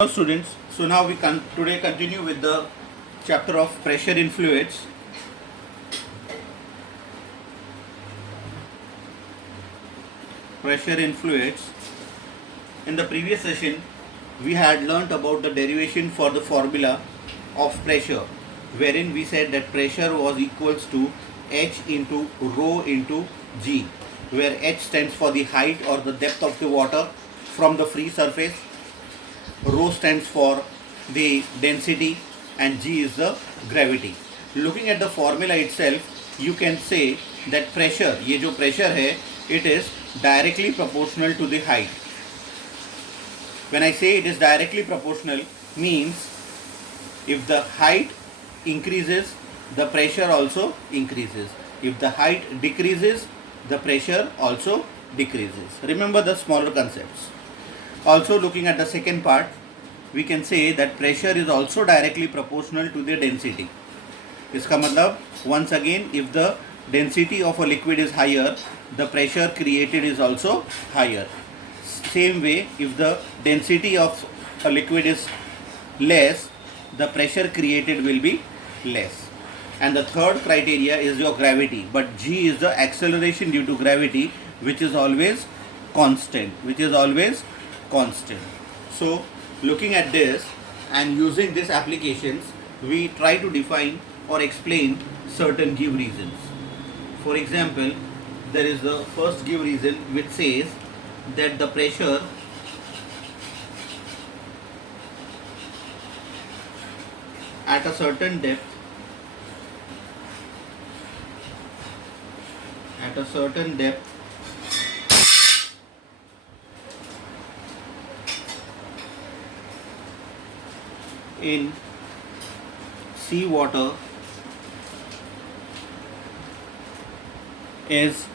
Hello students, so now we today continue with the chapter of pressure in fluids. Pressure in fluids. In the previous session, we had learnt about the derivation for the formula of pressure, wherein we said that pressure was equals to H into rho into G, where H stands for the height or the depth of the water from the free surface, rho stands for the density, and G is the gravity. Looking at the formula itself, you can say that pressure, ये जो pressure है, it is directly proportional to the height. When I say it is directly proportional, means if the height increases, the pressure also increases. If the height decreases, the pressure also decreases. Remember the smaller concepts. Also, looking at the second part, we can say that pressure is also directly proportional to the density. इसका मतलब once again, if the density of a liquid is higher, the pressure created is also higher. Same way, if the density of a liquid is less, the pressure created will be less. And the third criteria is your gravity, but G is the acceleration due to gravity, which is always constant, So looking at this and using these applications, we try to define or explain certain give reasons. For example, there is the first give reason which says that the pressure at a certain depth in sea water is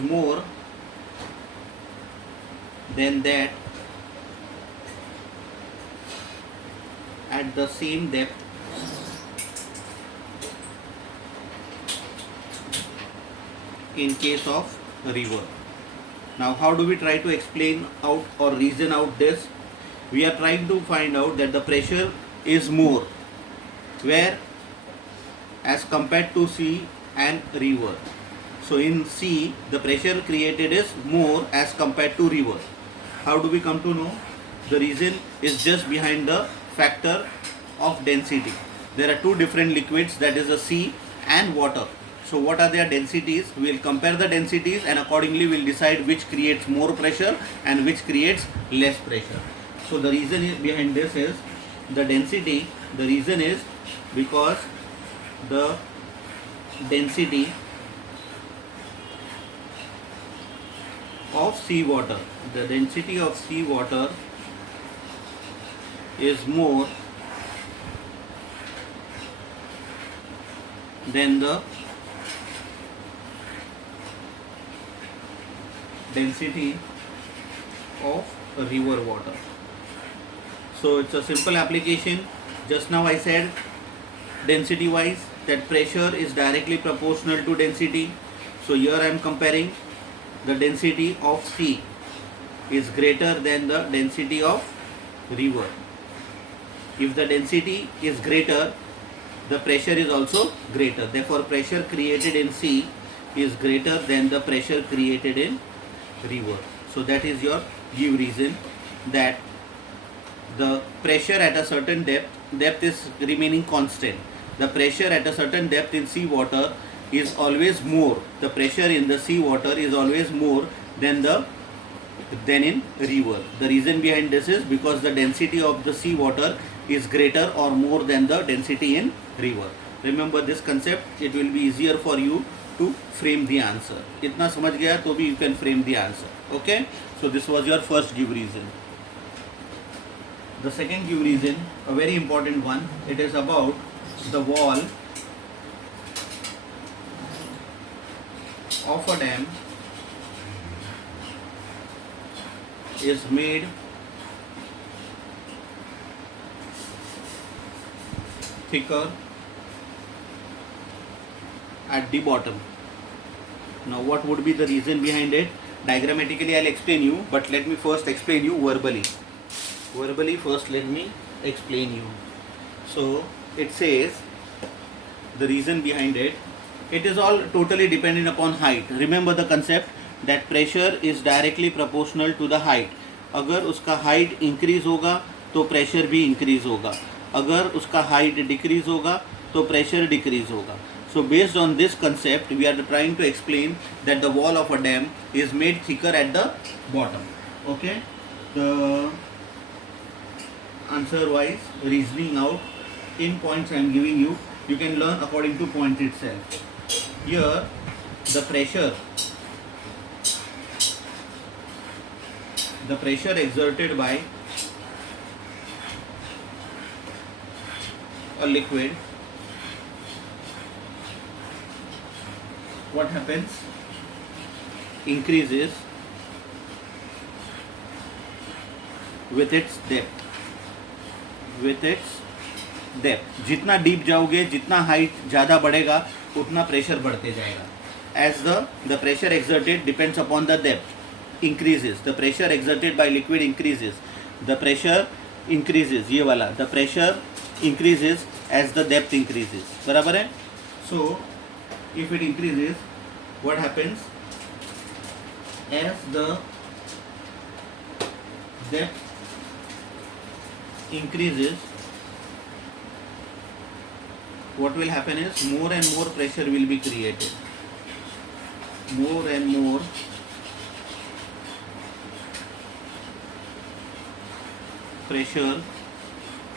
more than that at the same depth in case of river. Now, how do we try to explain out or reason out this? We are trying to find out that the pressure is more where as compared to sea and river. So in sea, the pressure created is more as compared to river. How do we come to know? The reason is just behind the factor of density. There are two different liquids, that is the sea and water. So what are their densities? We will compare the densities and accordingly we will decide which creates more pressure and which creates less pressure. So the reason behind this is the density. The reason is because the density of seawater, is more than the density of river water. So it's a simple application. Just now I said density wise that pressure is directly proportional to density. So here I am comparing the density of sea is greater than the density of river. If the density is greater, the pressure is also greater. Therefore, pressure created in sea is greater than the pressure created in river. So that is your give reason that the pressure at a certain depth is remaining constant. The pressure at a certain depth in sea water is always more. The pressure in the sea water is always more than in river. The reason behind this is because the density of the sea water is greater or more than the density in river. Remember this concept, it will be easier for you to frame the answer. इतना समझ गया तो भी you can frame the answer. Okay? So this was your first give reason. The second give reason, a very important one, it is about the wall of a dam is made thicker at the bottom. Now what would be the reason behind it? Diagrammatically I'll explain you, but let me first explain you verbally. Verbally first let me explain you. So it says the reason behind it. It is all totally dependent upon height. Remember the concept that pressure is directly proportional to the height. अगर उसका height increase होगा तो pressure भी increase होगा. अगर उसका height decrease होगा तो pressure decrease होगा. So based on this concept, we are trying to explain that the wall of a dam is made thicker at the bottom. Okay, the answer wise reasoning out in points I am giving you. You can learn according to point itself. Here the pressure exerted by a liquid, what happens, increases with its depth. जितना deep जाओगे, जितना height ज़्यादा बढ़ेगा, उतना pressure बढ़ते जाएगा. As the pressure exerted depends upon the depth, increases. The pressure exerted by liquid increases. The pressure increases, ये वाला. The pressure increases as the depth increases. बराबर है? So if it increases, what happens? As the depth increases, what will happen is more and more pressure will be created. More and more pressure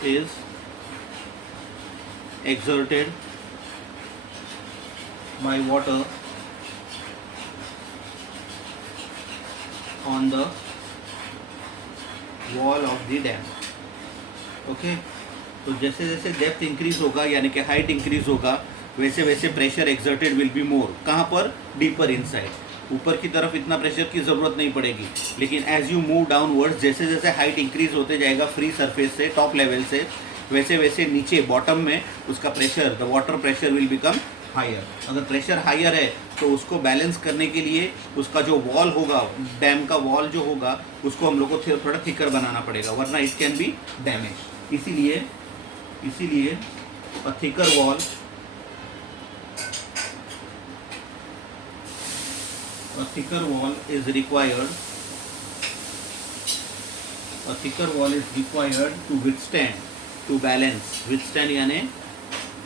is exerted by water on the wall of the dam. Okay, तो जैसे जैसे depth increase होगा यानी कि height increase होगा, वैसे वैसे pressure exerted will be more. कहाँ पर? Deeper inside. ऊपर की तरफ इतना प्रेशर की ज़रूरत नहीं पड़ेगी, लेकिन एज यू मूव डाउनवर्ड्स, जैसे जैसे हाइट इंक्रीज होते जाएगा फ्री सरफेस से, टॉप लेवल से, वैसे वैसे नीचे बॉटम में उसका pressure, the water pressure will become higher. अगर प्रेशर हायर है तो उसको बैलेंस करने के लिए उसका जो वॉल होगा, डैम का वॉल जो होगा, उसको हम लोग को थोड़ा थिकर बनाना पड़ेगा, वरना इट कैन बी डैमेज. इसीलिए a thicker wall is required. A thicker wall is required to withstand, to balance. Withstand यानी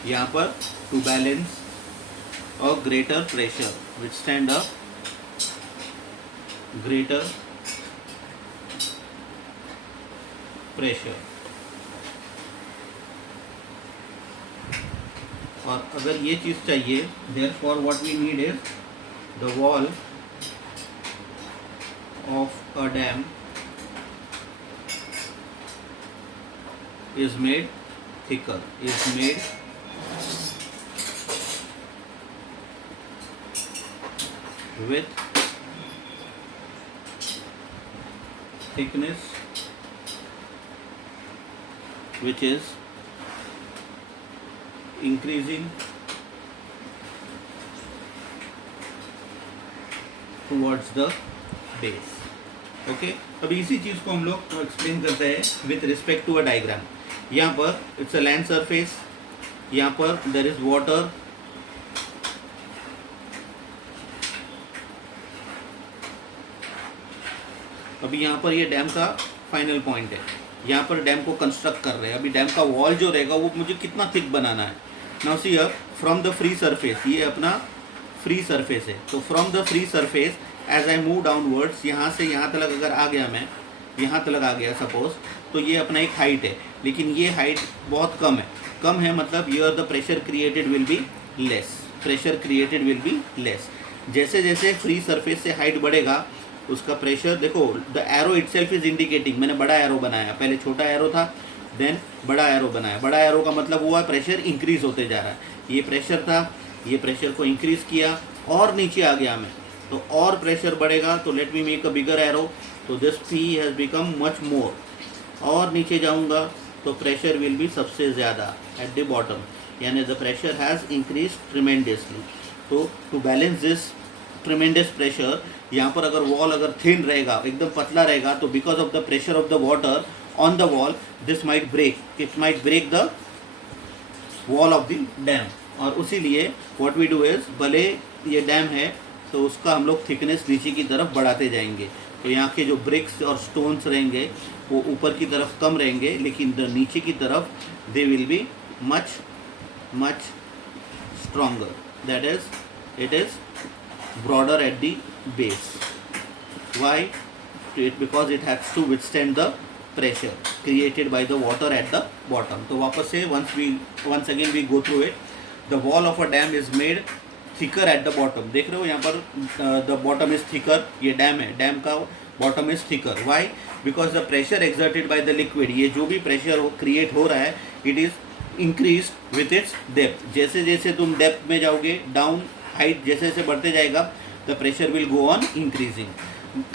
यहाँ पर to balance a greater pressure. Withstand a greater pressure. और अगर ये चीज़ चाहिए, therefore what we need is the wall of a dam is made thicker, is made with thickness which is increasing towards the base. ओके, अभी इसी चीज़ को हम लोग एक्सप्लेन करते हैं with respect to a diagram. यहाँ पर इट्स अ लैंड सरफेस, यहाँ पर देयर इज वाटर, अभी यहाँ पर ये डैम का फाइनल पॉइंट है. यहाँ पर डैम को कंस्ट्रक्ट कर रहे हैं. अभी डैम का वॉल जो रहेगा वो मुझे कितना थिक बनाना है. Now see here from the free surface, ये अपना फ्री सरफेस है. तो from the free surface as I move downwards, यहाँ से यहाँ तक अगर आ गया, मैं यहाँ तक आ गया सपोज, तो ये अपना एक हाइट है. लेकिन ये हाइट बहुत कम है मतलब here the pressure created will be less. Pressure created will be less. जैसे जैसे फ्री सरफेस से हाइट बढ़ेगा उसका प्रेशर, देखो the arrow itself is indicating. मैंने बड़ा एरो बनाया, पहले छोटा एरो था, देन बड़ा एरो बनाया. बड़ा एरो का मतलब हुआ प्रेशर इंक्रीज होते जा रहा है. ये प्रेशर था, ये प्रेशर को इंक्रीज किया और नीचे आ गया मैं, तो और प्रेशर बढ़ेगा. तो let me make a bigger arrow. तो this P has become much more. और नीचे जाऊंगा तो प्रेशर विल बी सबसे ज़्यादा एट द बॉटम, यानी the pressure has increase tremendously. तो to balance this tremendous pressure, यहाँ पर अगर वॉल अगर थिन रहेगा, एकदम पतला रहेगा, तो because of the pressure of the water on the wall this might break, it might break the wall of the dam. और उसी लिए व्हाट वी डू इज, भले ये डैम है तो उसका हम लोग थिकनेस नीचे की तरफ बढ़ाते जाएंगे। तो यहाँ के जो ब्रिक्स और स्टोन्स रहेंगे वो ऊपर की तरफ कम रहेंगे, लेकिन नीचे की तरफ they will be much much stronger, that is it is broader at the base. Why? Because it has to withstand the pressure created by the water at the bottom. तो वापस से once again we go through it. The wall of a dam is made thicker at the bottom. देख रहे हो यहाँ पर the bottom is thicker, ये dam है, डैम का bottom is thicker. Why? Because the pressure exerted by the liquid, ये जो भी pressure क्रिएट हो रहा है, it is increase with its depth. जैसे जैसे तुम डेप्थ में जाओगे, डाउन हाइट जैसे जैसे बढ़ते जाएगा, the pressure will go on increasing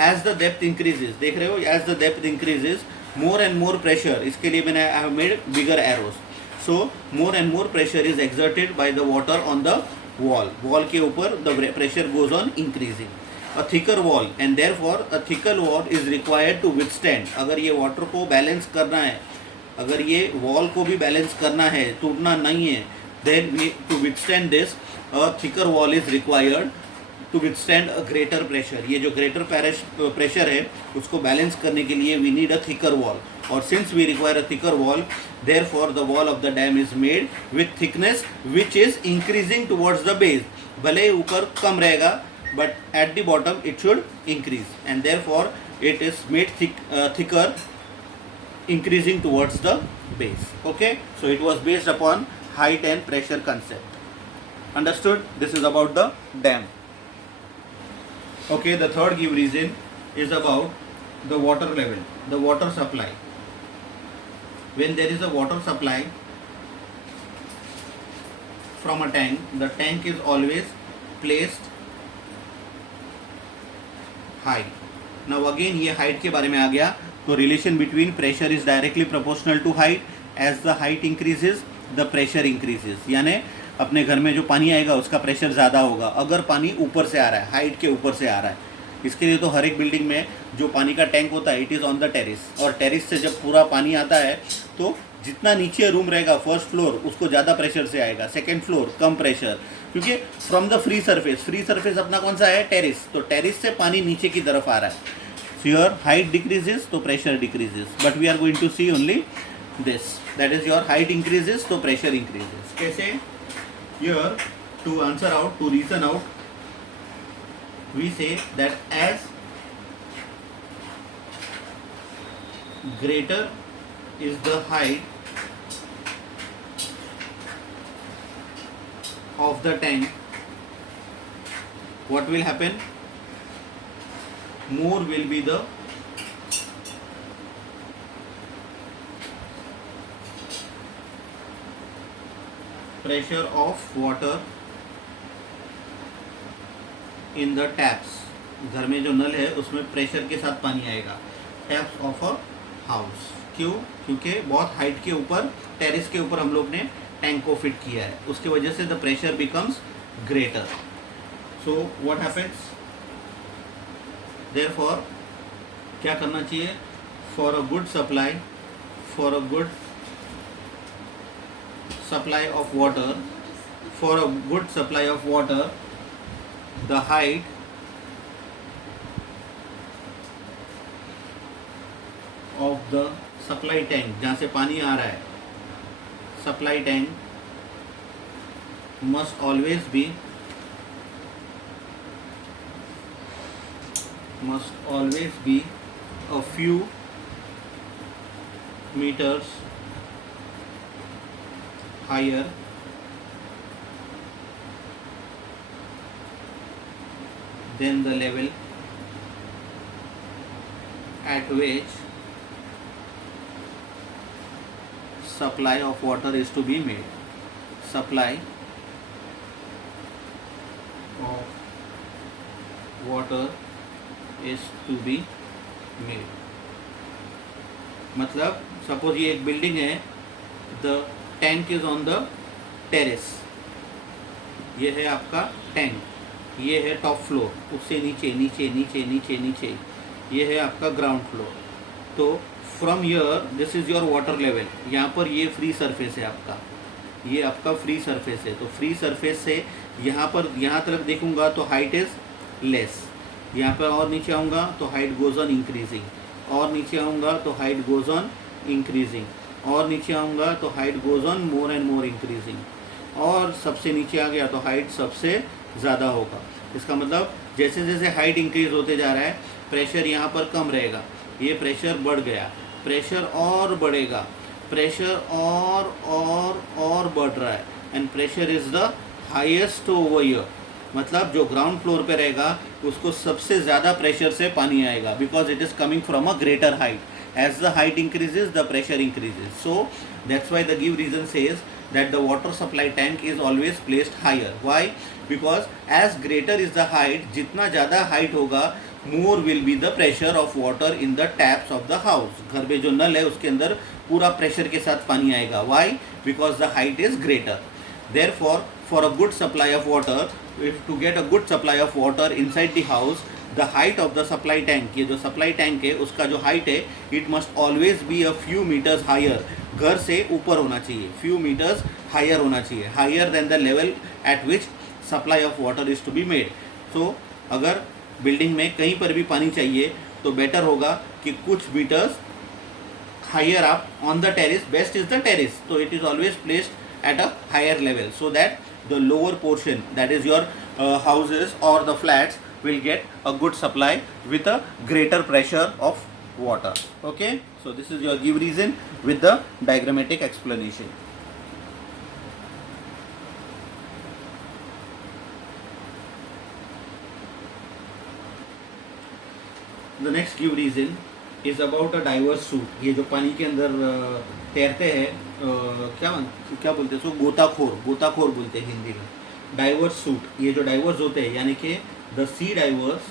as the depth increases. देख रहे हो, as the depth increases more and more pressure, इसके लिए मैंने I have made bigger arrows. So more and more pressure is exerted by the water on the wall, wall के ऊपर the pressure goes on increasing. A thicker wall and therefore a thicker wall is required to withstand. अगर ये water को balance करना है, अगर ये wall को भी बैलेंस करना है, टूटना नहीं है, then we to withstand this a thicker wall is required to withstand a greater pressure. ये जो ग्रेटर प्रेशर है उसको बैलेंस करने के लिए we need a thicker wall. और since we require a thicker wall, therefore the wall of the dam is made with thickness which is increasing towards the base. भले ऊपर कम रहेगा but at the bottom it should increase, and therefore it is made thicker increasing towards the base. Okay, so it was based upon height and pressure concept. Understood? This is about the dam. Okay, the third give reason is about the water level, the water supply. When there is a water supply from a tank, the tank is always placed high. Now again ये height के बारे में आ गया, तो relation between pressure is directly proportional to height. As the height increases the pressure increases, यानी अपने घर में जो पानी आएगा उसका प्रेशर ज़्यादा होगा अगर पानी ऊपर से आ रहा है, हाइट के ऊपर से आ रहा है। इसके लिए तो हर एक बिल्डिंग में जो पानी का टैंक होता है it is on the terrace, और टेरिस से जब पूरा पानी आता है तो जितना नीचे रूम रहेगा फर्स्ट फ्लोर उसको ज़्यादा प्रेशर से आएगा, सेकेंड फ्लोर कम प्रेशर, क्योंकि फ्रॉम द फ्री सरफेस अपना कौन सा है, टेरिस, तो टेरिस से पानी नीचे की तरफ आ रहा है। So your height decreases, so pressure decreases. But we are going to see only this. That is your height increases, so pressure increases. कैसे? Here to answer out, to reason out, we say that as greater is the height of the tank, what will happen? More will be the pressure of water in the taps. घर में जो नल है उसमें pressure के साथ पानी आएगा, taps of a house. क्यों? क्योंकि बहुत हाइट के ऊपर, टेरिस के ऊपर हम लोग ने टैंक को फिट किया है, उसके वजह से the pressure becomes greater. So what happens, therefore क्या करना चाहिए, for a good supply of water, the height of the supply tank, जहाँ से पानी आ रहा है, supply tank must always be a few meters higher than the level at which supply of water is to be made. Supply of water is to be made. मतलब suppose ये एक building है, the tank is on the terrace, ये है आपका tank, ये है top floor, उससे नीचे नीचे नीचे नीचे नीचे ये है आपका ग्राउंड फ्लोर। तो from here this is your water level, यहाँ पर ये फ्री सरफेस है आपका, ये आपका फ्री सरफेस है। तो फ्री सरफेस से यहाँ पर यहाँ तरफ देखूँगा तो हाइट इज़ लेस, यहाँ पर और नीचे आऊँगा तो हाइट गोज़ ऑन इंक्रीजिंग, और नीचे आऊँगा तो हाइट गोज़ ऑन इंक्रीजिंग, और नीचे आऊँगा तो height goes on more and more increasing, और सबसे नीचे आ गया तो हाइट सबसे ज़्यादा होगा। इसका मतलब जैसे जैसे हाइट इंक्रीज होते जा रहा है प्रेशर यहाँ पर कम रहेगा, ये प्रेशर बढ़ गया, प्रेशर और बढ़ेगा, प्रेशर और बढ़ रहा है, and pressure is the highest over here. मतलब जो ग्राउंड फ्लोर पे रहेगा उसको सबसे ज़्यादा प्रेशर से पानी आएगा, because it is coming from a greater height. As the height increases, the pressure increases. So that's why the give reason says that the water supply tank is always placed higher. Why? Because as greater is the height, जितना ज़्यादा height होगा, more will be the pressure of water in the taps of the house. घर में जो नल है उसके अंदर पूरा प्रेशर के साथ पानी आएगा. Why? Because the height is greater. Therefore, for a good supply of water, if to get a good supply of water inside the house, the height of the supply tank, ये जो supply tank है उसका जो height है, it must always be a few meters higher. घर से ऊपर होना चाहिए, few meters higher होना चाहिए, higher than the level at which supply of water is to be made. So अगर बिल्डिंग में कहीं पर भी पानी चाहिए तो बेटर होगा कि कुछ metres higher up on the terrace. Best is the terrace, so it is always placed at a higher level so that the lower portion, that is your houses or the flats, will get a good supply with a greater pressure of water. Okay, so this is your give reason with the diagrammatic explanation. The next give reason is about a diver's suit. ये जो पानी के अंदर तैरते हैं, क्या बोलते हैं, सो गोताखोर बोलते हैं हिंदी में. डाइवर्स सूट, ये जो डाइवर्स होते हैं यानी कि the sea divers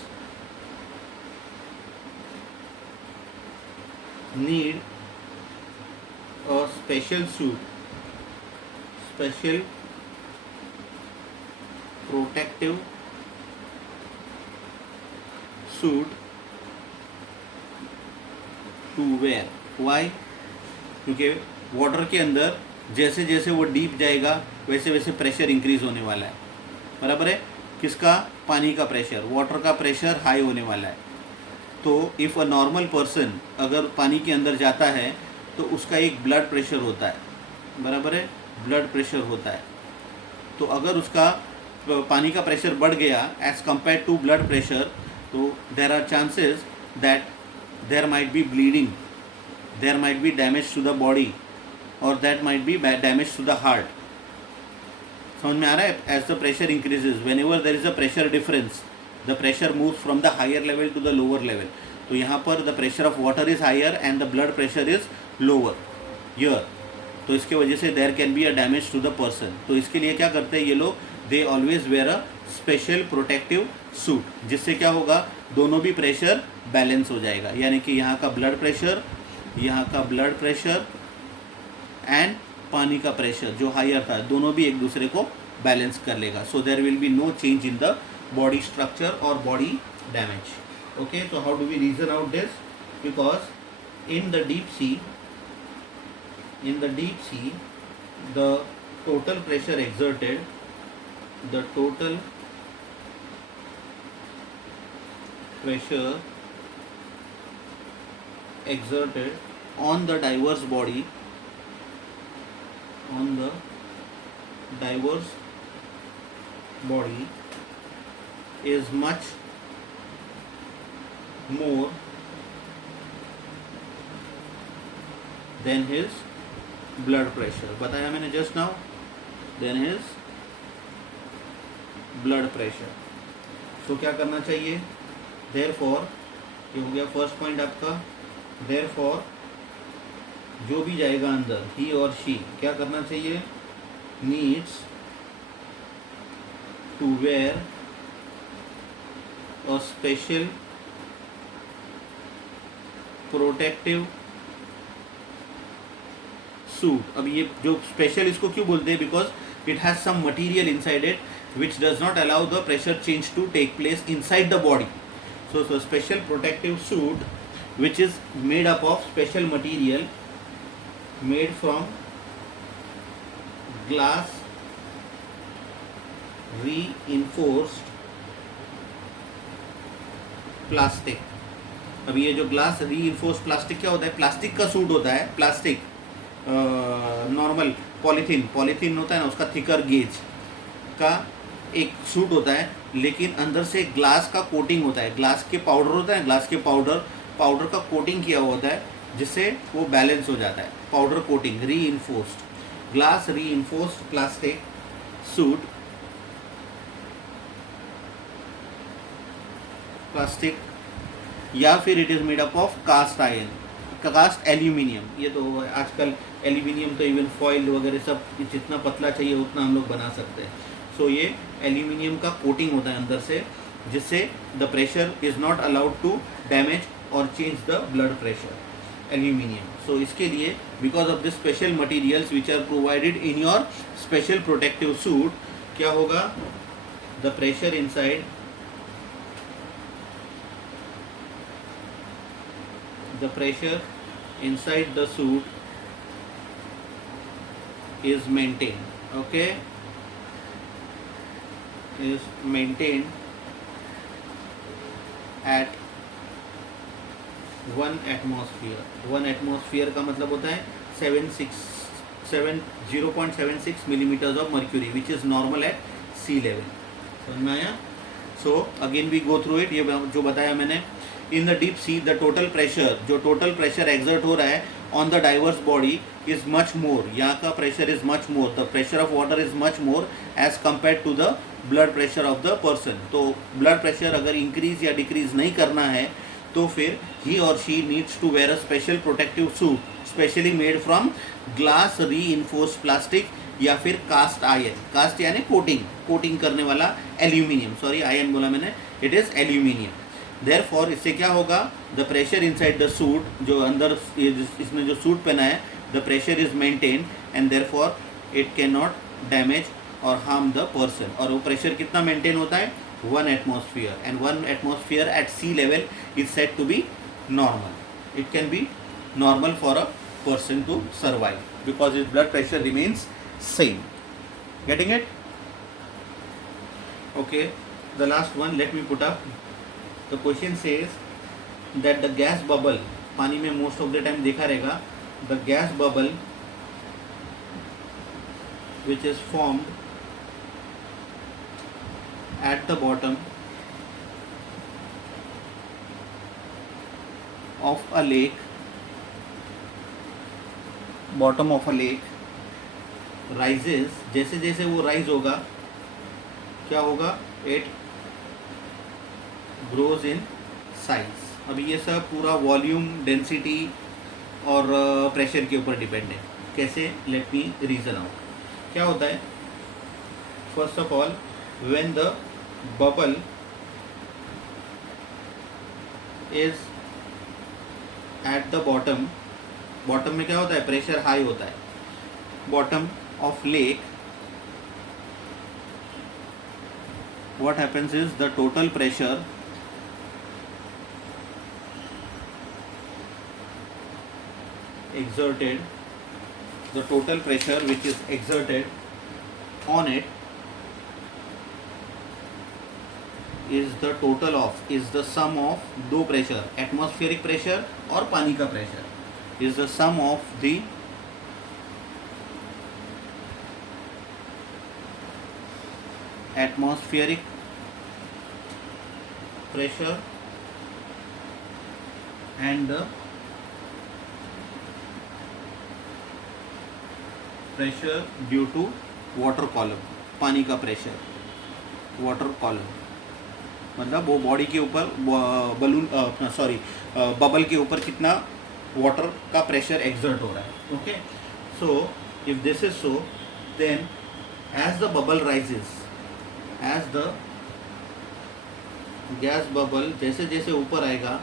need a special suit, special protective suit to wear. Why? क्योंकि वाटर के अंदर जैसे जैसे वो डीप जाएगा वैसे वैसे प्रेशर इंक्रीज होने वाला है. बराबर है? किसका? पानी का प्रेशर, वाटर का प्रेशर हाई होने वाला है. तो इफ़ अ नॉर्मल पर्सन अगर पानी के अंदर जाता है तो उसका एक ब्लड प्रेशर होता है. बराबर है? ब्लड प्रेशर होता है. तो अगर उसका पानी का प्रेशर बढ़ गया as compare to blood pressure, तो there are chances that there might be bleeding, there might be damage to the body, or that might be damage to the heart. समझ में आ रहा है? As the pressure increases, whenever there is a pressure difference, the pressure moves from the higher level to the lower level. तो यहाँ पर the pressure of water is higher and the blood pressure is lower here. तो इसके वजह से there can be a damage to the person. तो इसके लिए क्या करते हैं ये लोग? They always wear a special protective suit, जिससे क्या होगा? दोनों भी प्रेशर बैलेंस हो जाएगा. यानी कि यहाँ का ब्लड प्रेशर, यहाँ का ब्लड प्रेशर एंड पानी का प्रेशर जो हायर था, दोनों भी एक दूसरे को बैलेंस कर लेगा. So there will be no change in the body structure और body damage. Okay, so how do we reason out this? Because in the deep sea, the total pressure exerted, the total pressure exerted on the diver's body, is much more than his blood pressure. बताया मैंने just now, than his blood pressure. तो क्या करना चाहिए? Therefore, ये हो गया first point आपका. Therefore, जो भी जाएगा अंदर, he और she, क्या करना चाहिए? Needs to wear a special protective suit. अब ये जो स्पेशल इसको क्यों बोलते हैं? Because it has some material inside it which does not allow the pressure change to take place inside the body. So special protective suit which is made up of special material made from glass reinforced plastic. अब ये जो glass reinforce plastic क्या होता है, plastic का suit होता है, plastic normal polythene होता है ना, उसका थिकर गेज का एक सूट होता है, लेकिन अंदर से ग्लास का कोटिंग होता है, ग्लास के पाउडर होता है, ग्लास के पाउडर का कोटिंग किया हुआ होता है, जिससे वो बैलेंस हो जाता है. Powder coating reinforced glass reinforced plastic suit plastic, या फिर it is made up of cast iron, cast aluminium. ये तो आजकल एल्यूमिनियम तो इवन फॉइल वगैरह सब जितना पतला चाहिए उतना हम लोग बना सकते हैं. सो ये एल्यूमिनियम का कोटिंग होता है अंदर से, जिससे the pressure is not allowed to damage और change the blood pressure. Aluminium. So इसके लिए because of this special materials which are provided in your special protective suit, क्या होगा, the pressure inside the pressure inside the suit is maintained. Okay, is maintained at 1 atmosphere. 1 atmosphere का मतलब होता है 0.76 millimeters of mercury, which is normal at sea level. समझ में आया? So again we go through it. ये जो बताया मैंने, in the deep sea the total pressure, जो टोटल प्रेशर एक्सर्ट हो रहा है on the diver's body is much more. यहाँ का pressure is much more, the pressure of water is much more as compare to the blood pressure of the person. तो blood pressure अगर increase या decrease नहीं करना है तो फिर ही और she needs to wear a special protective suit specially made from glass reinforce plastic या फिर कास्ट आयरन. कास्ट यानी कोटिंग करने वाला एल्यूमिनियम, सॉरी आयरन बोला मैंने, इट इज़ एल्यूमिनियम. देयरफॉर इससे क्या होगा, the pressure inside the suit, जो अंदर इसने जो सूट पहना है, the pressure is maintain and therefore it can not damage और हार्म द पर्सन. और वो प्रेशर कितना मेंटेन होता है, 1 atmosphere, and 1 atmosphere at sea level is said to be normal. It can be normal for a person to survive because his blood pressure remains same. Getting it? Okay, the last one let me put up. The question says that the gas bubble, पानी में most of the time देखा रहेगा, the gas bubble which is formed at the bottom of a lake, rises, जैसे जैसे वो rise होगा क्या होगा, इट ग्रोज इन साइज. अभी ये सब पूरा वॉल्यूम, डेंसिटी और प्रेशर के ऊपर डिपेंड है. कैसे, लेट मी रीजन आउट. क्या होता है, first of all when the bubble is at the bottom में क्या होता है, प्रेशर हाई होता है. Bottom of lake, what happens is the total pressure exerted, the total pressure which is exerted on it is the total of, is the sum of दो pressure, atmospheric pressure और पानी का pressure, is the sum of the atmospheric pressure and the pressure due to water column. पानी का pressure, water column मतलब वो body के ऊपर बलून बबल के ऊपर कितना वाटर का प्रेशर एक्सर्ट हो रहा है. Okay, so if this is so, then as the bubble rises, as the gas bubble जैसे जैसे ऊपर आएगा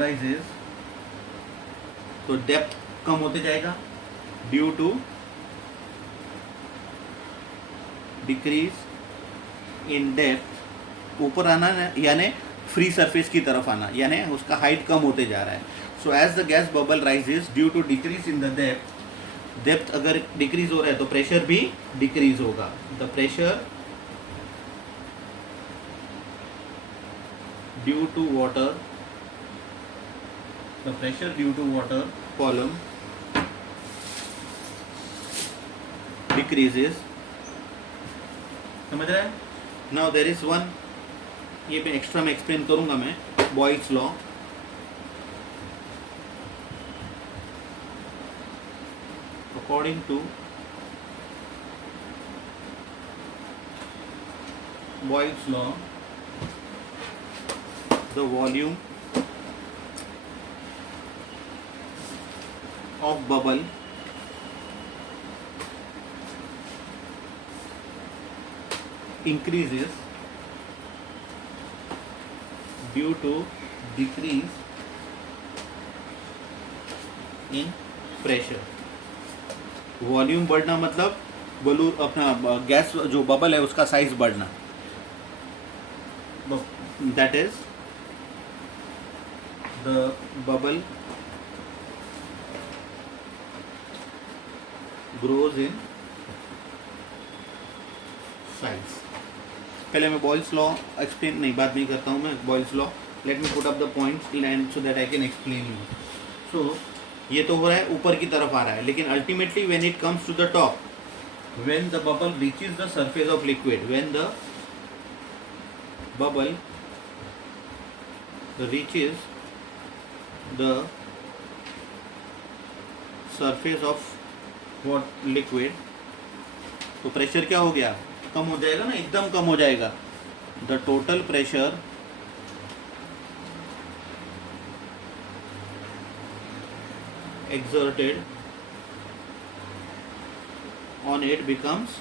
राइजेस, तो डेप्थ कम होते जाएगा due to decrease in depth, ऊपर आना यानी फ्री सरफेस की तरफ आना, यानी उसका हाइट कम होते जा रहा है. So as the gas bubble rises due to decrease in the depth अगर डिक्रीज हो रहा है तो प्रेशर भी डिक्रीज होगा. The pressure due to water, the pressure due to water column decreases. समझ रहा है? नाउ देयर इज वन, ये मैं एक्स्ट्रा में एक्सप्लेन करूंगा मैं, Boyle's law. According to Boyle's law, the volume of bubble increases due to decrease in pressure. Volume बढ़ना मतलब बलून अपना गैस जो बबल है उसका साइज बढ़ना. That is the bubble grows in size. पहले मैं बॉयल्स लॉ एक्सप्लेन नहीं, बात नहीं करता हूँ मैं Boyle's law. Let me put up the points and so that I can explain you. So ये तो हो रहा है ऊपर की तरफ आ रहा है, लेकिन ultimately when it comes to the top, when the bubble reaches the surface of liquid, when the bubble reaches the surface of what liquid, तो प्रेशर क्या हो गया, कम हो जाएगा ना, एकदम कम हो जाएगा. The total pressure exerted on it becomes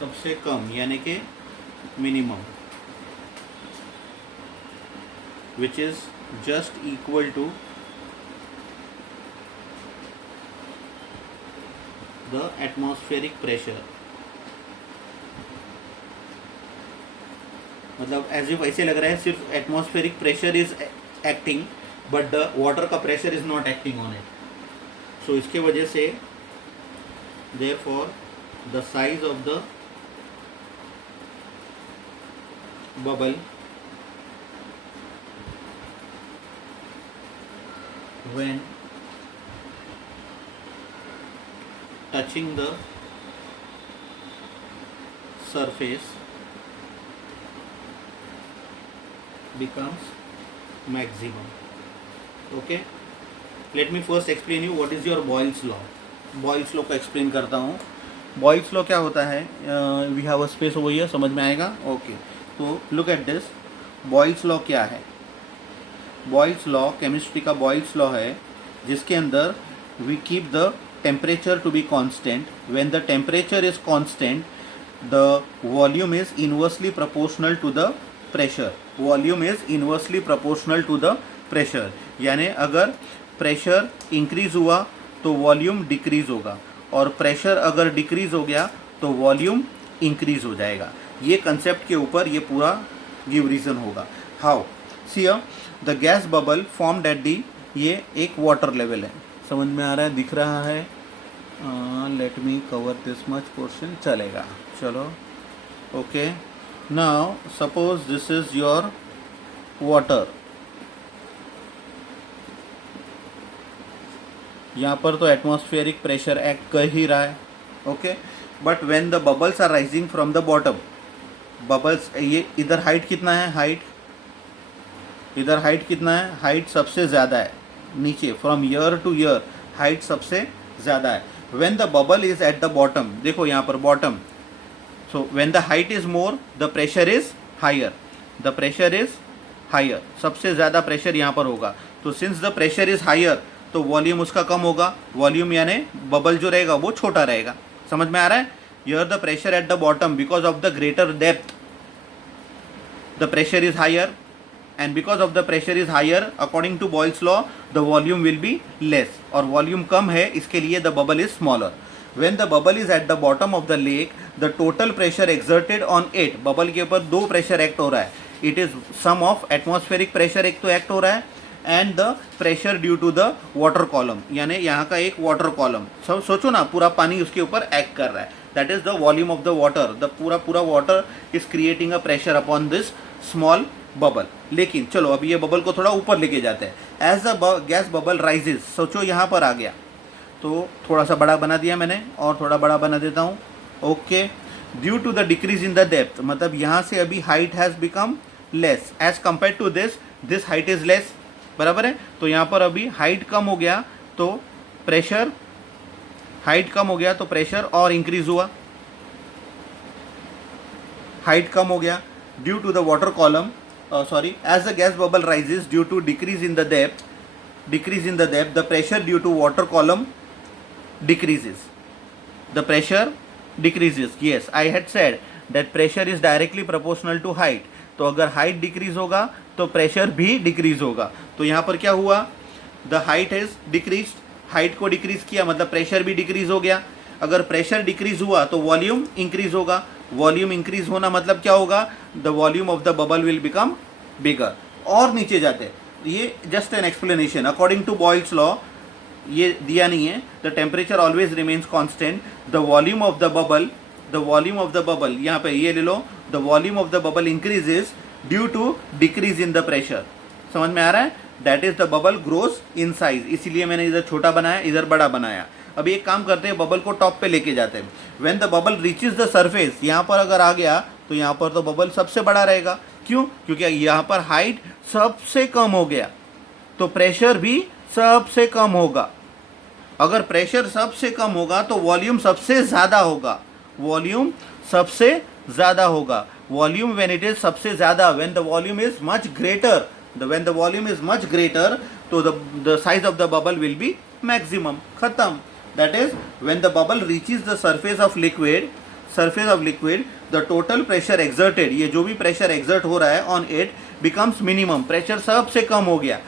सबसे कम यानी कि minimum, which is just equal to the atmospheric pressure. मतलब एज इफ ऐसे लग रहा है सिर्फ atmospheric pressure is acting but the water का pressure is not acting on it. So इसके वजह से therefore the size of the bubble when touching the surface becomes maximum. Okay, let me first explain you what is your Boyle's law. Boyle's law को explain करता हूँ. Boyle's law क्या होता है? We have a space over here, समझ में आएगा? Okay, तो look at this. Boyle's law क्या है? Boyle's law केमिस्ट्री का Boyle's law है जिसके अंदर we keep the temperature to be constant. When the temperature is constant, the volume is inversely proportional to the pressure. Volume is inversely proportional to the pressure. यानी अगर pressure increase हुआ तो volume decrease होगा, और pressure अगर decrease हो गया तो वॉल्यूम इंक्रीज हो जाएगा. ये कंसेप्ट के ऊपर ये पूरा गिव रीजन होगा. How? See the gas bubble formed at the, ये एक वाटर लेवल है, समझ में आ रहा है, दिख रहा है. Let me cover this much portion, चलेगा. चलो okay. Now suppose this is your water. यहाँ पर तो एटमॉस्फेरिक प्रेशर एक्ट कर ही रहा है. Okay, but when the bubbles are rising from the bottom, bubbles ये इधर हाइट कितना है, हाइट इधर हाइट कितना है, हाइट सबसे ज़्यादा है नीचे, from year to year height सबसे ज़्यादा है. When the bubble is at the bottom, देखो यहाँ पर bottom, so when the height is more the pressure is higher, the pressure is higher, सबसे ज़्यादा प्रेशर यहाँ पर होगा. तो since the pressure is higher तो वॉल्यूम उसका कम होगा. वॉल्यूम यानी बबल जो रहेगा वो छोटा रहेगा. समझ में आ रहा है? Here the pressure at the bottom because of the greater depth the pressure is higher, and because of the pressure is higher according to Boyle's law the volume will be less, और volume कम है इसके लिए the bubble is smaller. when the bubble is at the bottom of the lake, the total pressure exerted on it, bubble के ऊपर दो pressure act हो रहा है, it is sum of atmospheric pressure एक तो एक्ट हो रहा है and the pressure due to the water column, यानी यहाँ का एक water column, सब सोचो ना पूरा पानी उसके ऊपर एक्ट कर रहा है, that is the volume of the water, the पूरा water is creating a pressure upon this small bubble. लेकिन चलो अभी ये बबल को थोड़ा ऊपर लेके जाते हैं. As the gas bubble rises, सोचो यहाँ पर आ गया तो थोड़ा सा बड़ा बना दिया मैंने और थोड़ा बड़ा बना देता हूँ. Okay, due to the decrease in the depth, मतलब यहाँ से अभी height has become less as compare to this height is less, बराबर है. तो यहाँ पर अभी हाइट कम हो गया तो प्रेशर, हाइट कम हो गया तो प्रेशर और इंक्रीज हुआ. हाइट कम हो गया due to the water column, sorry, as the gas bubble rises due to decrease in the depth, the pressure due to water column decreases. The pressure decreases. Yes, I had said that pressure is directly proportional to height. तो अगर height decrease होगा तो pressure भी decrease होगा. तो यहाँ पर क्या हुआ, the height is decreased, height को decrease किया मतलब pressure भी decrease हो गया. अगर प्रेशर डिक्रीज हुआ तो वॉल्यूम इंक्रीज होगा. वॉल्यूम इंक्रीज होना मतलब क्या होगा, the volume of the bubble will become bigger. और नीचे जाते, ये just an explanation. According to Boyle's law ये दिया नहीं है, the temperature always remains constant, the volume of the bubble यहाँ पे ये ले लो, the volume of the bubble increases due to decrease in the pressure. समझ में आ रहा है, that is the bubble grows in size. इसीलिए मैंने इधर छोटा बनाया इधर बड़ा बनाया. अभी एक काम करते हैं, बबल को टॉप पे लेके जाते हैं. When the bubble reaches the surface, यहाँ पर अगर आ गया तो यहाँ पर तो बबल सबसे बड़ा रहेगा. क्यों, क्योंकि यहाँ पर हाइट सबसे कम हो गया तो प्रेशर भी सबसे कम होगा. अगर प्रेशर सबसे कम होगा तो वॉल्यूम सबसे ज़्यादा होगा. वॉल्यूम सबसे ज़्यादा होगा. वॉल्यूम व्हेन इट इज सबसे ज़्यादा, when the volume is much greater, when the volume is much greater तो the size of the bubble will be maximum. खत्म. That is, when the bubble reaches the surface of liquid, the total pressure exerted, ये जो भी pressure exert हो रहा है on it becomes minimum. pressure सबसे कम हो गया,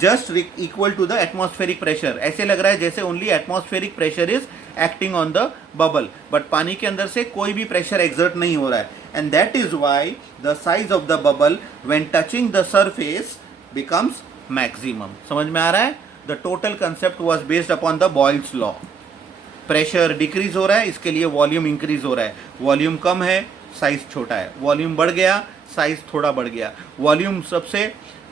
just equal to the atmospheric pressure. ऐसे लग रहा है जैसे only atmospheric pressure is acting on the bubble, but पानी के अंदर से कोई भी pressure exert नहीं हो रहा है. And that is why the size of the bubble when touching the surface becomes maximum. समझ में आ रहा है. The total concept was based upon the Boyle's law. Pressure decrease हो रहा है, इसके लिए वॉल्यूम इंक्रीज हो रहा है. वॉल्यूम कम है, साइज छोटा है. वॉल्यूम बढ़ गया, साइज थोड़ा बढ़ गया. वॉल्यूम सबसे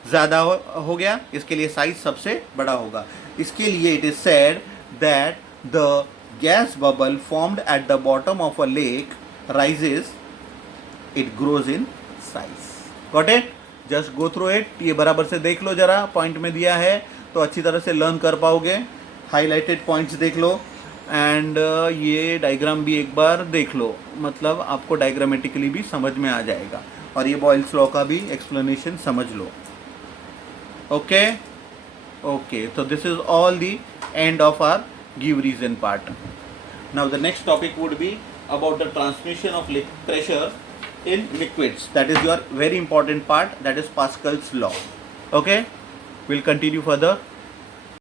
ज़्यादा हो गया, इसके लिए साइज सबसे बड़ा होगा. इसके लिए it is said that the gas bubble formed at the bottom of a lake rises, it grows in size. Got it? Just go through it. ये बराबर से देख लो जरा, पॉइंट में दिया है तो अच्छी तरह से लर्न कर पाओगे. हाईलाइटेड पॉइंट्स देख लो एंड ये डायग्राम भी एक बार देख लो, मतलब आपको डायग्रामेटिकली भी समझ में आ जाएगा. और ये बॉयल्स लॉ का भी एक्सप्लेनेशन समझ लो. ओके ओके, तो this is all the end of our give reason part. Now the next topic would be about the transmission of pressure in liquids. That is your very important part, that is Pascal's law. Okay, we'll continue further.